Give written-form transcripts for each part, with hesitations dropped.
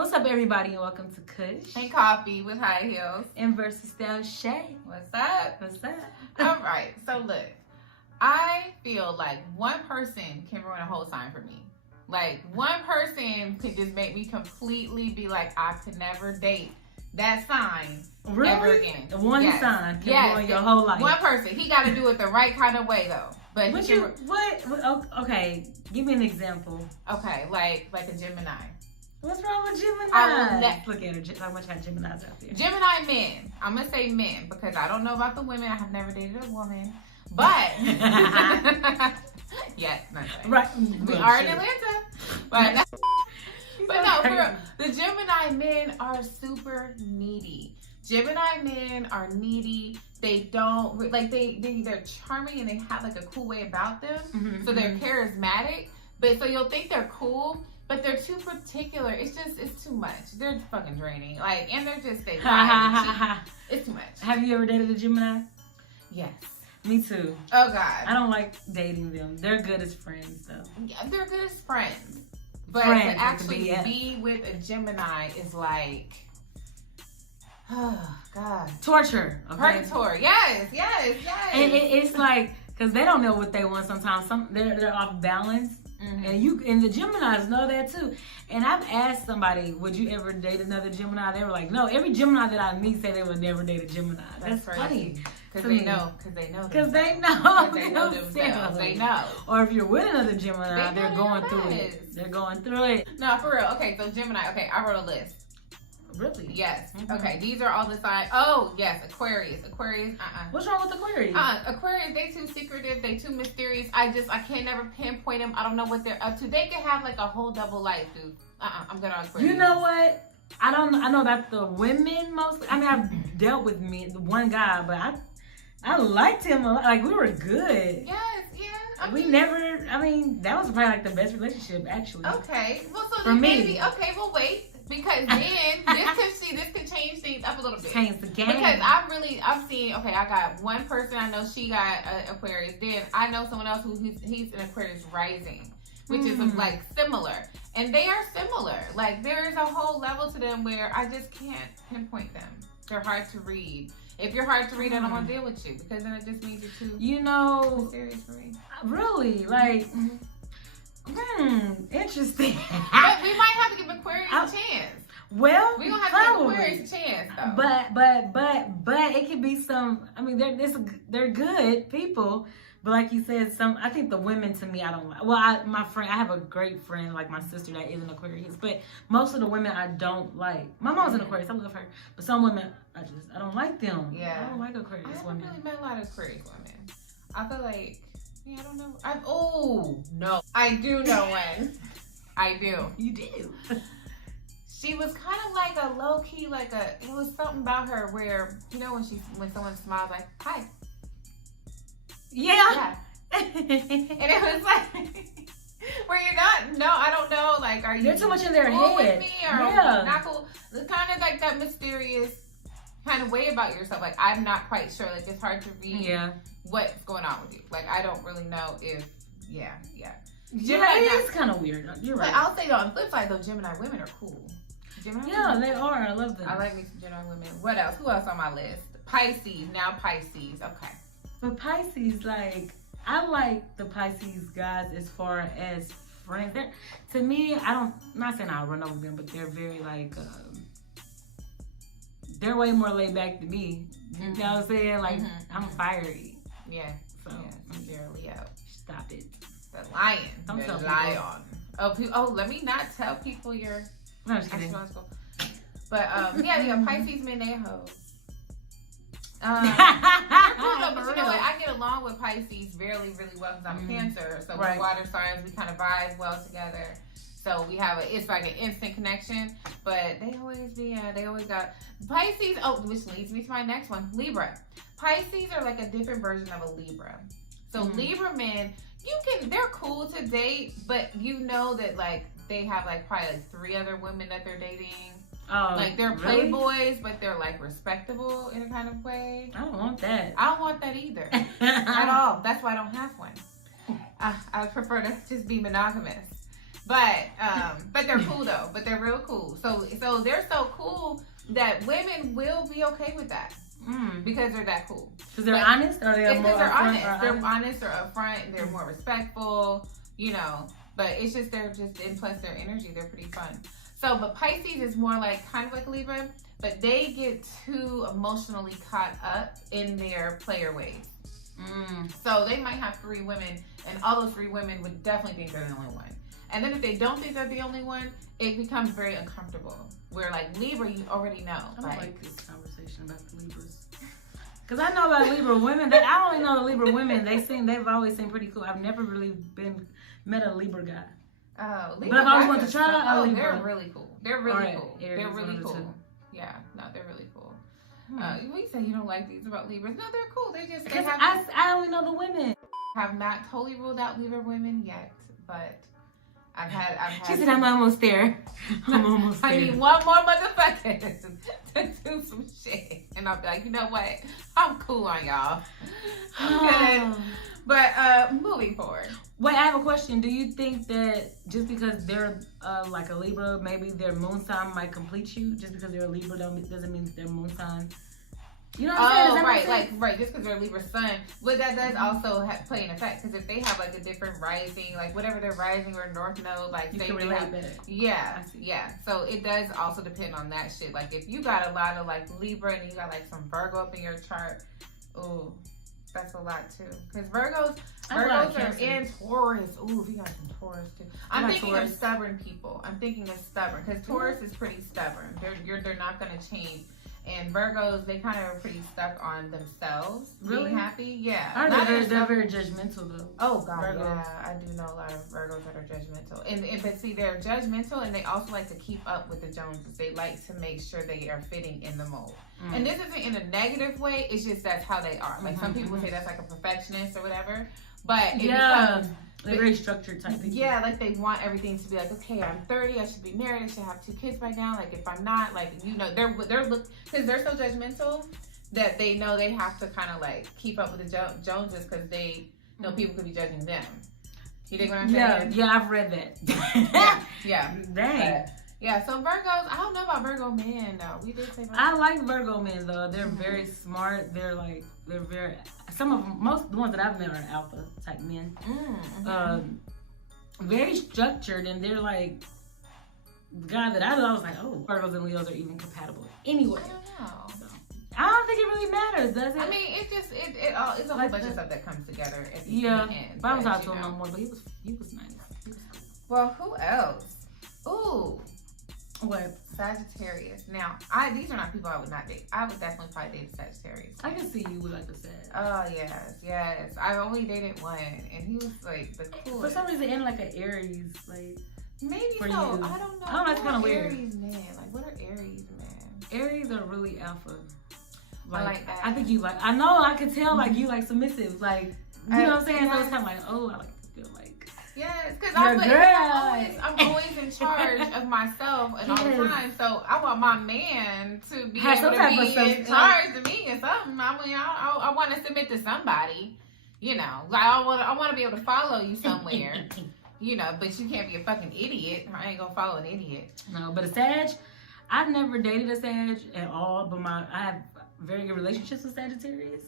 What's up, everybody, and welcome to Kush and Coffee with High Heels and Versatile Shay. What's up? What's up? All right, so look, I feel like one person can ruin a whole sign for me. Like, one person could just make me completely be like, I could never date that sign ever again. One sign can ruin your whole life. One person. He got to do it the right kind of way, though. But Okay, give me an example. Okay, like a Gemini. What's wrong with Gemini? Look at her. How much have Geminis out there? Gemini men. I'm going to say men because I don't know about the women. I have never dated a woman. But, yes, right. We are in Atlanta. But no, for real, the Gemini men are super needy. Gemini men are needy. They don't, they're charming and they have like a cool way about them. Mm-hmm, so they're charismatic. But so you'll think they're cool. But they're too particular. It's too much. They're fucking draining. And they're just, it's too much. Have you ever dated a Gemini? Yes. Me too. Oh, God. I don't like dating them. They're good as friends, though. Yeah, they're good as friends. But to actually be with a Gemini is like, oh, God. Torture. Okay? Purgatory. Yes. And it's like, because they don't know what they want sometimes. They're off balance. Mm-hmm. And the Geminis know that too. And I've asked somebody, would you ever date another Gemini? They were like, no. Every Gemini that I meet say they would never date a Gemini. That's funny. Because they know. Because they know themselves. They know. Or if you're with another Gemini, they're going through it. They're going through it. No, for real. Okay, so Gemini. Okay, I wrote a list. Really? Yes. Mm-hmm. Okay, these are all the signs. Oh, yes, Aquarius. What's wrong with Aquarius? Aquarius, they too secretive. They too mysterious. I can't never pinpoint them. I don't know what they're up to. They can have like a whole double life, dude. I'm good on Aquarius. You know what? I know that the women mostly. I mean, I've dealt with one guy, but I liked him a lot. Like, we were good. Yes, yeah. Okay. We never. I mean, that was probably like the best relationship, actually. Okay. Well, so for me. Maybe, okay. Well, wait. Because then this could change things up a little bit. Change the game. Because I've seen, okay, I got one person, I know she got Aquarius. Then I know someone else he's an Aquarius rising, which is like similar. And they are similar. Like, there is a whole level to them where I just can't pinpoint them. They're hard to read. If you're hard to read, I don't want to deal with you because then it just means you're too mysterious for me. Really? Like, interesting. But we might have to give Aquarius a chance. Well, we're gonna have to give Aquarius a chance, though. But it could be some. I mean, they're good people, but like you said, I think the women to me I don't like. Well, I have a great friend, like my sister, that is an Aquarius, but most of the women I don't like. My mom's an Aquarius, I love her, but some women I don't like them. Yeah, I don't like Aquarius women. I haven't really met a lot of Aquarius women. I feel like. Yeah, I don't know. No. I do know one. I do. You do. She was kind of like a low-key, it was something about her where, when someone smiles, like, hi. Yeah. And it was like, where you're not, no, I don't know, like, are you They're too much in their cool head. with me or not cool? It's kind of like that mysterious kind of way about yourself. Like, I'm not quite sure. Like, it's hard to read what's going on with you. Like, I don't really know if, Yeah, it's kind of weird. You're right. But I'll say, though, on the flip side, though, Gemini women are cool. They are. I love them. I like me some Gemini women. What else? Who else on my list? Pisces. Now Pisces. Okay. But Pisces, I like the Pisces guys as far as friends. To me, I'm not saying I'll run over them, but they're very they're way more laid back than me. You know what I'm saying? I'm fiery. Yeah. So you're a Leo. Stop it. The lion. Don't tell lion. Oh, let me not tell people you're astrological. But Pisces men, they hoes. But you know what? I get along with Pisces really, really well because I'm a Cancer. So we're water signs, we kind of vibe well together. So we have it's like an instant connection. But they always got Pisces. Oh, which leads me to my next one, Libra. Pisces are like a different version of a Libra. So Libra men, they're cool to date, but you know that they have probably 3 other women that they're dating. They're playboys, but they're respectable in a kind of way. I don't want that. I don't want that either at all. That's why I don't have one. I prefer to just be monogamous. But they're cool though. But they're real cool. So they're so cool that women will be okay with that. Because they're that cool. Because they're honest, or they're more honest. They're honest or upfront. They're more respectful. You know. But it's just and plus their energy. They're pretty fun. So, but Pisces is more like kind of like Libra, but they get too emotionally caught up in their player ways. So they might have 3 women, and all those 3 women would definitely think they're the only one. And then if they don't think they're the only one, it becomes very uncomfortable. Where like Libra, you already know. I don't like this conversation about the Libras. Because I know about Libra women. I only know the Libra women. They've always seemed pretty cool. I've never really met a Libra guy. Oh, Libra, but if I was going to try, they're really cool. They're really cool. Aries, they're really cool. Yeah, no, they're really cool. We say you don't like these about Libras. No, they're cool. Because I only know the women. Have not totally ruled out Libra women yet, but I've had. She said, "I'm almost there. I'm almost there." I need one more motherfucker to do some shit, and I'll be like, you know what? I'm cool on y'all. I'm good. But moving forward. Wait, I have a question. Do you think that just because they're like a Libra, maybe their moon sign might complete you? Just because they're a Libra doesn't mean that their moon sign. You know what I'm saying? Right. Just because they're a Libra sun, but that does also play an effect. Because if they have like a different rising, like whatever their rising or north node, like you can relate better. Yeah. So it does also depend on that shit. Like if you got a lot of like Libra and you got like some Virgo up in your chart, ooh, that's a lot too. Because Virgos are in Taurus. Ooh, we got some Taurus too. I'm thinking of stubborn people. Because Taurus is pretty stubborn. They're not gonna change. And Virgos, they kind of are pretty stuck on themselves. Really? Being happy? Yeah. They're very judgmental though. Oh God, Virgos. Yeah. I do know a lot of Virgos that are judgmental. But see, they're judgmental and they also like to keep up with the Joneses. They like to make sure they are fitting in the mold. And this isn't in a negative way. It's just that's how they are. Like some people would say that's like a perfectionist or whatever. But it becomes... They're very structured type people. Yeah, like they want everything to be like, okay, I'm 30, I should be married, I should have 2 kids by now. Like if I'm not, like, you know, they're because they're so judgmental that they know they have to kind of like keep up with the Joneses because they know people could be judging them. You think what I'm saying? Yeah, I've read that. yeah. Dang. Yeah, so Virgos, I don't know about Virgo men though. We did say Virgo. I like Virgo men though. They're very smart. They're very. Some of them, most the ones that I've met are alpha type men. Very structured, and they're like the guy that I was like, oh, Virgos and Leos are even compatible anyway. I don't know. So, I don't think it really matters, does it? I mean, it's a whole bunch of stuff that comes together at the end. But I don't talk to him no more. But he was nice. Well, who else? Ooh. What? Sagittarius. Now, these are not people I would not date. I would definitely probably date a Sagittarius. I can see you with like a Sag. Oh yes. I only dated one, and he was like the coolest. For some reason, in like an Aries, like maybe so. You. I don't know. I don't know. It's kind of weird. Aries man. Like what are Aries man? Aries are really alpha. I like that. I think you like. I know. I could tell. Like you like submissive. Like you know what I'm saying. So it's kind of like, oh, I like to feel like. Yes, because I'm always in charge of myself and all the time. So I want my man to be able to be in charge of me or something. I mean, I want to submit to somebody. You know, like I want to be able to follow you somewhere. You know, but you can't be a fucking idiot. I ain't gonna follow an idiot. No, but a Sag, I've never dated a Sag at all. But I have very good relationships with Sagittarius.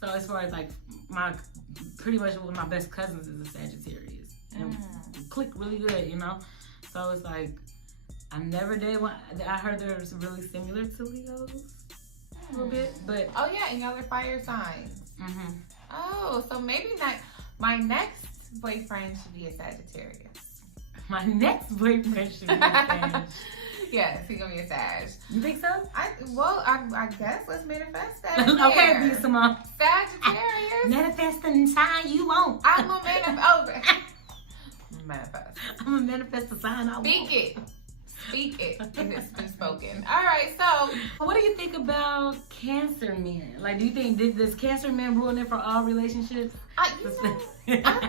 So as far as like pretty much one of my best cousins is a Sagittarius, and click really good, you know. So it's like I never did one. I heard they're really similar to Leos a little bit, but oh yeah, and y'all are fire signs. Oh, so maybe my next boyfriend should be a Sagittarius. My next boyfriend should be a Sag. Yes, he's gonna be a Sag. You think so? I guess let's manifest that. Okay, be some Sagittarius. Manifest the sign you want. I'm a manifest. I'm a manifest the sign I want. Speak it. And it's been spoken. All right, so what do you think about Cancer men? Like, do you think does Cancer men ruin it for all relationships? I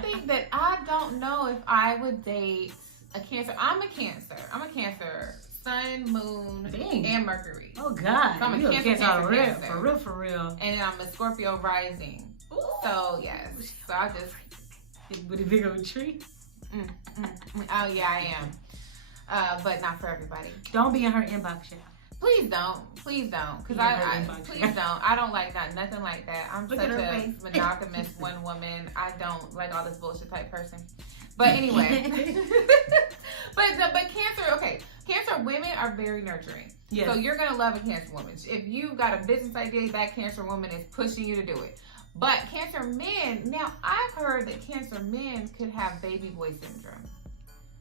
think that I don't know if I would date a Cancer. I'm a Cancer. Sun, Moon, and Mercury. Oh God! So I'm a Cancer. For real. And I'm a Scorpio rising. Ooh. So yes. So I just with a big old tree. Oh yeah, I am. But not for everybody. Don't be in her inbox, y'all. Please don't. Please don't. Because please don't. I don't like nothing like that. I'm such a monogamous one woman. I don't like all this bullshit type person. But anyway. but Cancer, okay. Cancer women are very nurturing. Yes. So you're going to love a Cancer woman. If you've got a business idea, that Cancer woman is pushing you to do it. But Cancer men, now I've heard that Cancer men could have baby boy syndrome.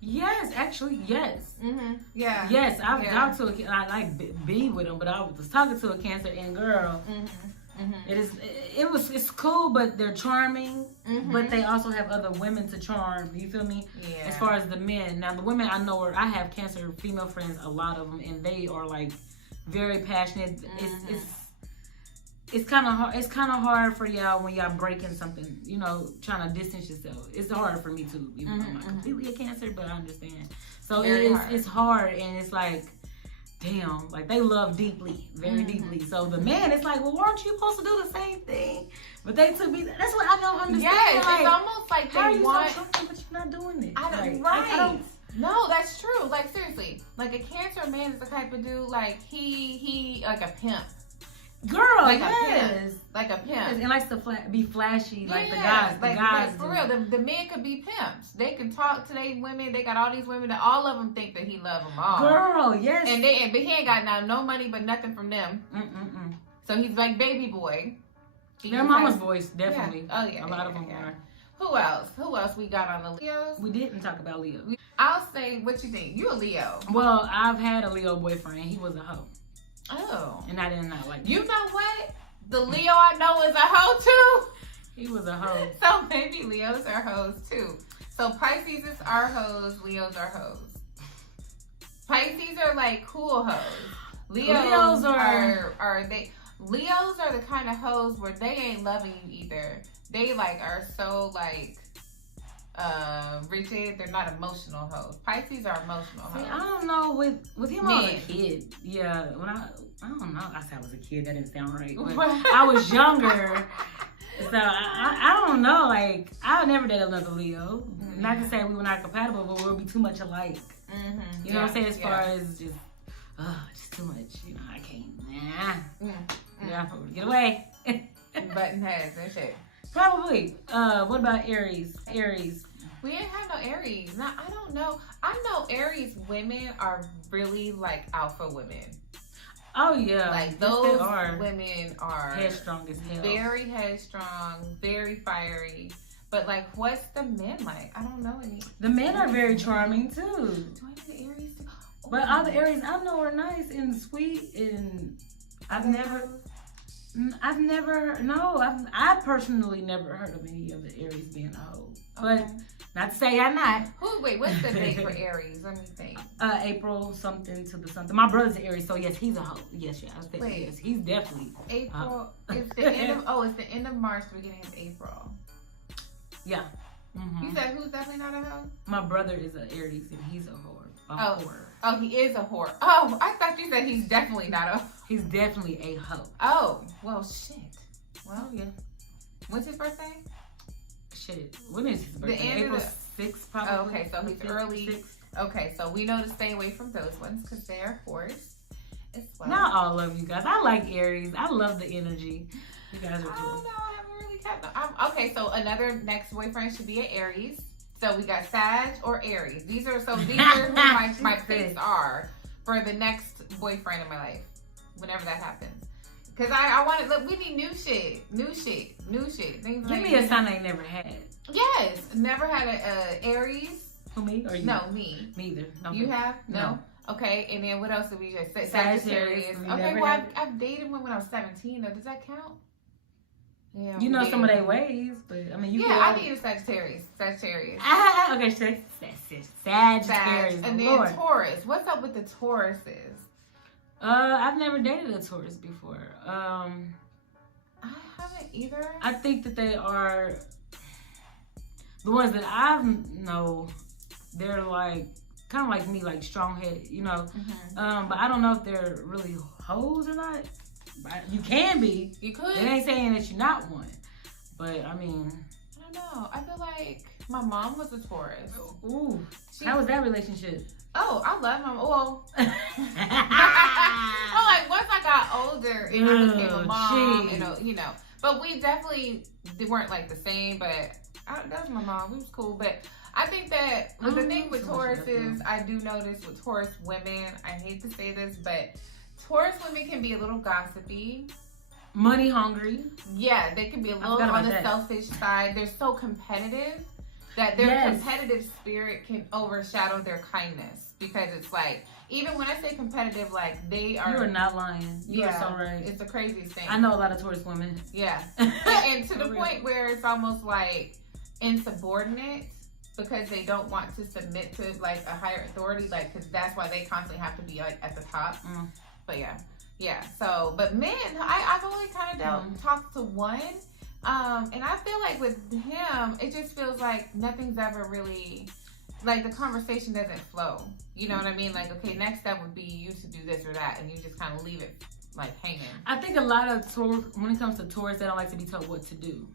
Yes, actually, yes. Mm-hmm. Yeah. Yes, I've talked to I like be with them, but I was talking to a Cancer and girl. Mm-hmm. Mm-hmm. It's cool, but they're charming. Mm-hmm. But they also have other women to charm. You feel me? Yeah. As far as the men, now the women I know I have Cancer female friends, a lot of them, and they are like very passionate. Mm-hmm. It's kind of hard. It's kind of hard for y'all when y'all breaking something, you know, trying to distance yourself. It's hard for me too, even though I'm not completely a Cancer, but I understand. So it's hard, and it's like, damn, like they love deeply, very deeply. So the man, it's like, well, weren't you supposed to do the same thing? But they took me. That's what I don't understand. Yes, like, it's almost like how they want something, but you're not doing it. I don't. No, that's true. Like seriously, like a Cancer man is the type of dude like he like a pimp. Girl, like yes. Like a pimp. And likes to be flashy, like the guys. Like for real, the men could be pimps. They can talk to they women. They got all these women that all of them think that he love them all. Girl, yes. But he ain't got no money but nothing from them. So he's like baby boy. Their mama's voice, definitely. Yeah. Oh yeah. A lot of them are. Who else? Who else we got on the Leos? We didn't talk about Leo. I'll say, what you think? You a Leo? Well, I've had a Leo boyfriend. He was a hoe. Oh. And I did not like him. You know what? The Leo I know is a hoe too. He was a hoe. So maybe Leos are hoes too. So Pisces are hoes, Leos are hoes. Pisces are like cool hoes. Leos are Leos are the kind of hoes where they ain't loving you either. They like are so like rigid. They're not emotional hoes. Pisces are emotional hoes. I don't know with him. I was a kid. Yeah, when I don't know. I said I was a kid. That didn't sound right. But I was younger, so I don't know. Like I never dated another Leo. Not to say we were not compatible, but we'll be too much alike. You know what I'm saying? As far as just too much. You know, I can't. Yeah, get away. Button heads and shit. Probably. What about Aries? Aries. We didn't have no Aries. Now, I don't know. I know Aries women are really like alpha women. Oh, yeah. Like those women are headstrong as hell. Very headstrong, very fiery. But like, what's the men like? I don't know any. The men are very charming too. Do I know the Aries too? Oh, but all the Aries I know are nice and sweet, and I personally never heard of any of the Aries being a hoe. But not to say I'm not. Wait, what's the date for Aries? Let me think. April something to the something. My brother's an Aries, so yes, he's a hoe. Yes, yes, he's definitely April. It's the end of it's the end of March, beginning of April. Yeah. You said who's definitely not a hoe? My brother is an Aries, and he's a whore. Oh, he is a whore. Oh, I thought you said he's definitely not a. He's definitely a hoe. Oh, well, shit. Well, yeah. When's his birthday? Shit. When is his birthday? April 6th, probably. Oh, okay, so he's early. 6th. Okay, so we know to stay away from those ones because they're whores as well. Not all of you guys. I like Aries. I love the energy. You guys are cool. I don't know. I haven't really got okay, so another next boyfriend should be an Aries. So we got Sag or Aries. These are who my picks are for the next boyfriend in my life. Whenever that happens. Because I want to, look, we need new shit. Things Give me a sign I never had. Yes. Never had a Aries. Who, me or you? No, me. Me either. No. You have? No. Okay, and then what else did we just say? Sagittarius. Okay, well, I've dated one when I was 17, though. Does that count? Yeah. You know some of their ways, but I mean, you I need a Sagittarius. Okay, Sagittarius. And then Taurus. What's up with the Tauruses? I've never dated a Taurus before. I haven't either. I think that they are the ones that I know. They're like kind of like me, like strong-headed, you know. But I don't know if they're really hoes or not. You can be. You could. It ain't saying that you're not one. But I mean, I don't know. I feel like My mom was a Taurus. Ooh. How was that relationship? Oh, I love my mom. Well, like once I got older and I became a mom, you know. But we definitely weren't like the same. But that was my mom. We was cool. But I think that the thing with Taurus is, I do notice with Taurus women, I hate to say this, but Taurus women can be a little gossipy. Money hungry. Yeah, they can be a little on the selfish side. They're so competitive that their competitive spirit can overshadow their kindness. Because it's like, even when I say competitive, like they are... You are not lying. You are so right. It's the craziest thing. I know a lot of Taurus women. Yeah. and to the point where it's almost like insubordinate. Because they don't want to submit to like a higher authority, like because that's why they constantly have to be like at the top. But yeah. So, but men, I've only kind of talked to one, and I feel like with him, it just feels like nothing's ever really like the conversation doesn't flow. You know what I mean? Like, okay, next step would be you to do this or that, and you just kind of leave it like hanging. I think a lot of Taurus, when it comes to Taurus, they don't like to be told what to do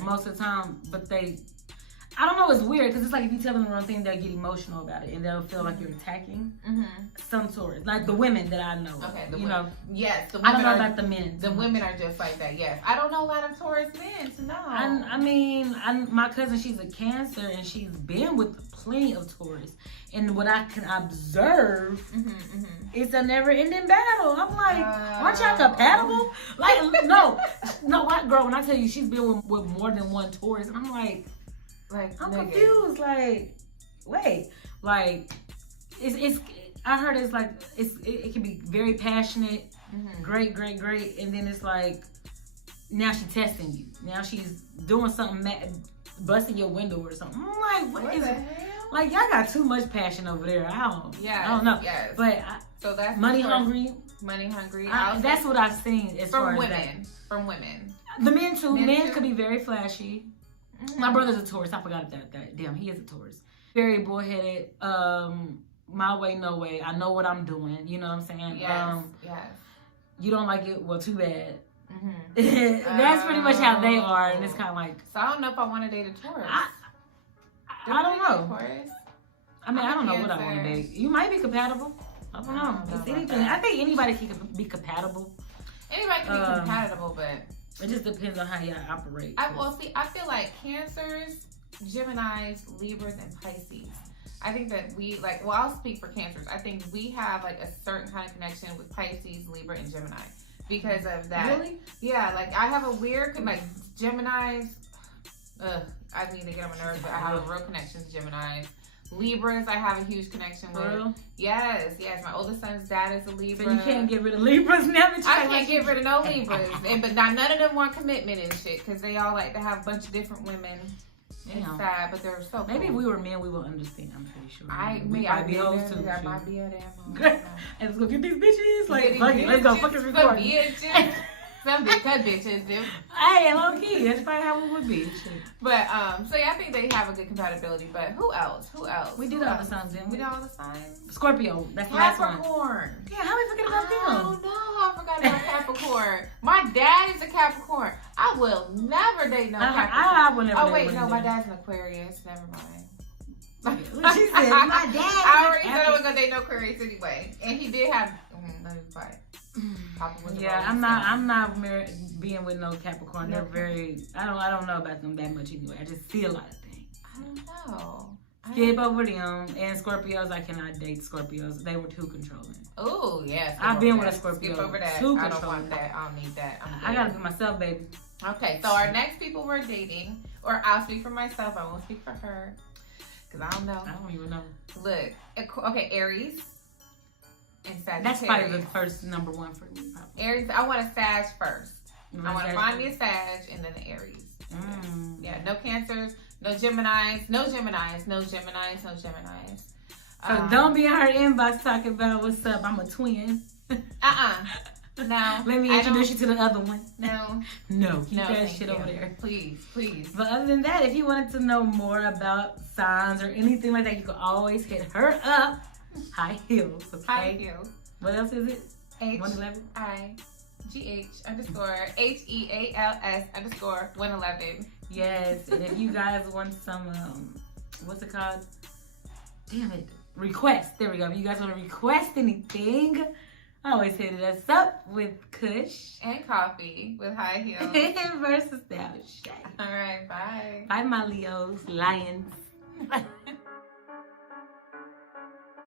most of the time, but I don't know, it's weird because it's like if you tell them the wrong thing, they'll get emotional about it and they'll feel like you're attacking some Taurus. Like the women that I know. Okay, know. Yes, the women I don't know about the men. The women are just like that, yes. I don't know a lot of Taurus men to know. I mean, my cousin, she's a Cancer and she's been with plenty of Taurus. And what I can observe is a never-ending battle. I'm like, aren't y'all compatible? Like, no, what girl, when I tell you she's been with more than one Taurus, and I'm like, I'm confused. Like, wait, like, it's. I heard it's like it can be very passionate, great, and then it's like now she's testing you. Now she's doing something, busting your window or something. I'm like, what is it? Like, y'all got too much passion over there. I don't know. Yes. But so that's money hungry. Money hungry. That's what I've seen as far as that. From women. The men too. Men could be very flashy. My brother's a Taurus. I forgot about that. Damn, he is a Taurus. Very bullheaded. My way, no way. I know what I'm doing. You know what I'm saying? Yes. You don't like it? Well, too bad. That's pretty much how they are, and it's kind of like. So I don't know if I want to date a Taurus. I don't know. Taurus? I mean, I don't know what I want to date. You might be compatible. I don't know. It's anything. I think anybody can be compatible. Anybody can be compatible, but. It just depends on how y'all operate. I feel like Cancers, Geminis, Libras, and Pisces. I think that I'll speak for Cancers. I think we have like a certain kind of connection with Pisces, Libra, and Gemini because of that. Really? Yeah, like I have a weird, like Geminis, I need to get on my nerves, but I have a real connection to Geminis. Libras, I have a huge connection with. Real? Yes. My oldest son's dad is a Libra. So you can't get rid of Libras now? I can't get rid of no Libras. But none of them want commitment and shit because they all like to have a bunch of different women inside, but they're so cool. Maybe if we were men, we will understand, I'm pretty sure. We might be hoes too. I might be a damn hoe. And let's go get these bitches. Like, fuck it, let's go fucking record. Some big cut bitches do. Hey, low key, that's probably how we would be. Shit. But so yeah, I think they have a good compatibility. But who else? We did all the signs, didn't we? We did all the signs. Scorpio. That's the last one. Capricorn. Yeah, how we forget about them? I don't know how I forgot about Capricorn. My dad is a Capricorn. I will never date no Capricorn. I will never. Oh wait, no, my dad's an Aquarius. Never mind. She said, my dad. I already said I was gonna date no Aquarius anyway, and he did have. Let me quiet. I'm not married, being with no Capricorn. They're very. I don't know about them that much anyway. I just see a lot of things. I don't know. Skip over them. And Scorpios, I cannot date Scorpios. They were too controlling. Oh yes. I've been with a Scorpio. Skip over that. Too I don't want that. I don't need that. I gotta be myself, baby. Okay, so our next people we're dating, or I'll speak for myself. I won't speak for her, cause I don't know. I don't even know. Look, okay, Aries. And Sagittarius. That's probably the first number one for me. Probably. Aries, I want a Sag first. I want to find me a Sag and then an Aries. Yeah, no Cancers, no Geminis, no Geminis, no Geminis, no Geminis. So don't be in her inbox talking about what's up. I'm a twin. No. Let me introduce you to the other one. No. No, keep that shit over there. Please. But other than that, if you wanted to know more about signs or anything like that, you can always hit her up. High heels. Okay. High heels. What else is it? HIGH_HEALS_111. Yes, and if you guys want some, what's it called? Damn it. Request. There we go. If you guys want to request anything, always hit us up with Kush and Coffee with high heels versus Style Shay. All right, bye. Bye, my Leos, lions.